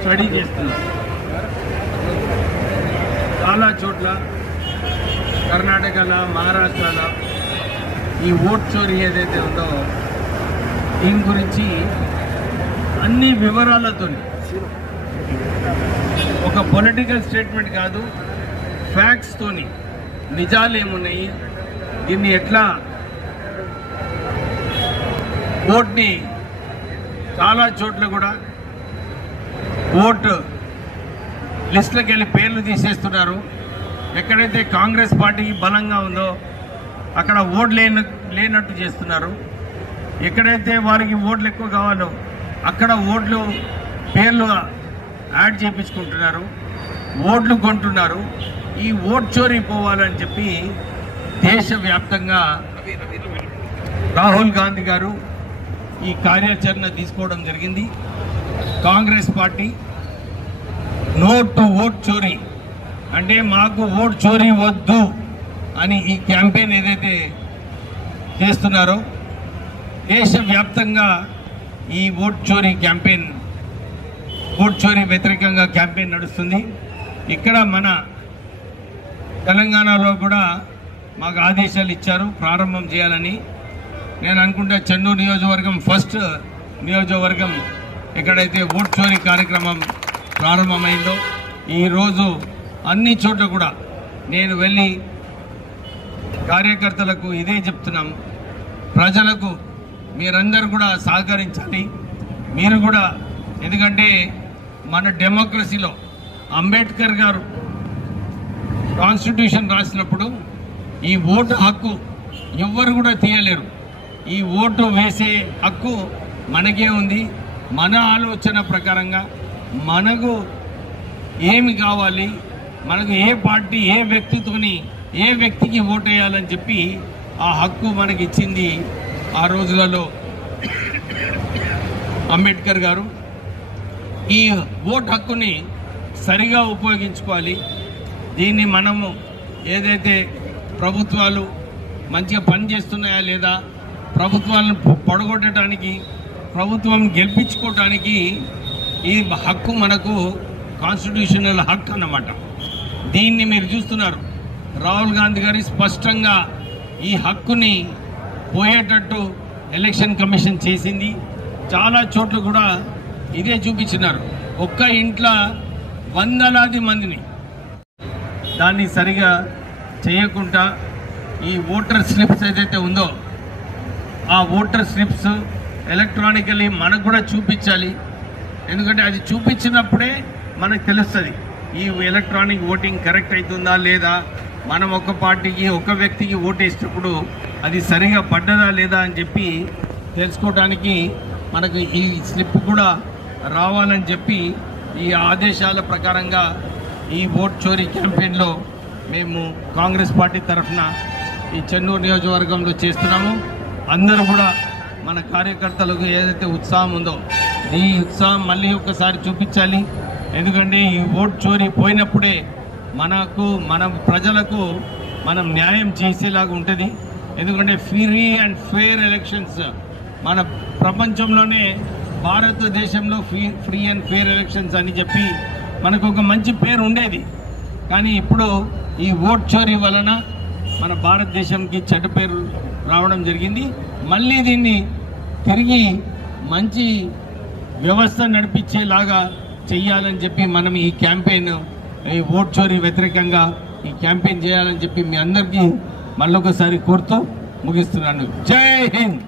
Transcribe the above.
Study చేస్తున్నారు. చాలా చోట్ల కర్ణాటకలో, మహారాష్ట్రలో ఈ ఓట్ చోరీ ఏదైతే ఉందో దీని గురించి అన్ని వివరాలతో, ఒక పొలిటికల్ స్టేట్మెంట్ కాదు, ఫ్యాక్ట్స్తోని నిజాలు ఏమున్నాయి, దీన్ని ఎట్లా ఓట్ని చాలా చోట్ల కూడా ఓటు లిస్టులకు వెళ్ళి పేర్లు తీసేస్తున్నారు. ఎక్కడైతే కాంగ్రెస్ పార్టీ బలంగా ఉందో అక్కడ ఓట్లు లేనట్టు చేస్తున్నారు. ఎక్కడైతే వారికి ఓట్లు ఎక్కువ కావాలో అక్కడ ఓట్లు పేర్లు యాడ్ చేయించుకుంటున్నారు, ఓట్లు కొంటున్నారు. ఈ ఓట్ చోరీ పోవాలని చెప్పి దేశవ్యాప్తంగా రాహుల్ గాంధీ గారు ఈ కార్యాచరణ తీసుకోవడం జరిగింది. Congress party no to vote చోరీ అంటే మాకు ఓట్ చోరీ వద్దు అని ఈ క్యాంపెయిన్ ఏదైతే చేస్తున్నారో దేశవ్యాప్తంగా ఈ ఓట్ చోరీ క్యాంపెయిన్, ఓట్ చోరీ వ్యతిరేకంగా క్యాంపెయిన్ నడుస్తుంది. ఇక్కడ మన తెలంగాణలో కూడా మాకు ఆదేశాలు ఇచ్చారు ప్రారంభం చేయాలని. నేను అనుకుంటే చెన్నూరు నియోజకవర్గం ఫస్ట్ నియోజకవర్గం ఎక్కడైతే ఓట్ చోరీ కార్యక్రమం ప్రారంభమైందో ఈరోజు అన్ని చోట్ల కూడా నేను వెళ్ళి కార్యకర్తలకు ఇదే చెప్తున్నాం, ప్రజలకు మీరందరూ కూడా సహకరించాలి. మీరు కూడా, ఎందుకంటే మన డెమోక్రసీలో అంబేద్కర్ గారు కాన్స్టిట్యూషన్ రాసినప్పుడు ఈ ఓటు హక్కు ఎవ్వరు కూడా తీయలేరు. ఈ ఓటు వేసే హక్కు మనకే ఉంది. మన ఆలోచన ప్రకారంగా మనకు ఏమి కావాలి, మనకు ఏ పార్టీ ఏ వ్యక్తితోని ఏ వ్యక్తికి ఓటు వేయాలని చెప్పి ఆ హక్కు మనకి ఇచ్చింది ఆ రోజులలో అంబేద్కర్ గారు. ఈ ఓటు హక్కుని సరిగా ఉపయోగించుకోవాలి. దీన్ని మనము ఏదైతే ప్రభుత్వాలు మంచిగా పనిచేస్తున్నాయా లేదా, ప్రభుత్వాలను పడగొట్టడానికి, ప్రభుత్వం గెలిపించుకోవడానికి ఈ హక్కు మనకు కాన్స్టిట్యూషనల్ హక్కు అన్నమాట. దీన్ని మీరు చూస్తున్నారు, రాహుల్ గాంధీ గారి స్పష్టంగా ఈ హక్కుని పోయేటట్టు ఎలక్షన్ కమిషన్ చేసింది. చాలా చోట్ల కూడా ఇదే చూపించినారు. ఒక్క ఇంట్లో వందలాది మందిని దాన్ని సరిగా చేయకుండా ఈ ఓటర్ స్లిప్స్ ఏదైతే ఉందో ఆ ఓటర్ స్లిప్స్ ఎలక్ట్రానికలీ మనకు కూడా చూపించాలి. ఎందుకంటే అది చూపించినప్పుడే మనకు తెలుస్తుంది ఈ ఎలక్ట్రానిక్ ఓటింగ్ కరెక్ట్ అవుతుందా లేదా, మనం ఒక పార్టీకి ఒక వ్యక్తికి ఓటేసినప్పుడు అది సరిగా పడ్డదా లేదా అని చెప్పి తెలుసుకోవడానికి మనకు ఈ స్లిప్ కూడా రావాలని చెప్పి ఈ ఆదేశాల ప్రకారంగా ఈ ఓట్ చోరీ క్యాంపెయిన్లో మేము కాంగ్రెస్ పార్టీ తరఫున ఈ చెన్నూరు నియోజకవర్గంలో చేస్తున్నాము. అందరూ కూడా మన కార్యకర్తలకు ఏదైతే ఉత్సాహం ఉందో ఈ ఉత్సాహం మళ్ళీ ఒకసారి చూపించాలి. ఎందుకంటే ఈ ఓట్ చోరీ పోయినప్పుడే మన ప్రజలకు మనం న్యాయం చేసేలాగా ఉంటుంది. ఎందుకంటే ఫ్రీ అండ్ ఫెయిర్ ఎలక్షన్స్ మన ప్రపంచంలోనే భారతదేశంలో ఫ్రీ అండ్ ఫెయిర్ ఎలక్షన్స్ అని చెప్పి మనకు ఒక మంచి పేరు ఉండేది. కానీ ఇప్పుడు ఈ ఓట్ చోరీ వలన మన భారతదేశంకి చెడ్డ పేరు రావడం జరిగింది. మళ్ళీ దీన్ని తిరిగి మంచి వ్యవస్థ నడిపించేలాగా చెయ్యాలని చెప్పి మనం ఈ క్యాంపెయిన్, ఈ ఓట్ చోరీ వ్యతిరేకంగా ఈ క్యాంపెయిన్ చేయాలని చెప్పి మీ అందరికీ మళ్ళొకసారి కోరుతూ ముగిస్తున్నాను. జై హింద్.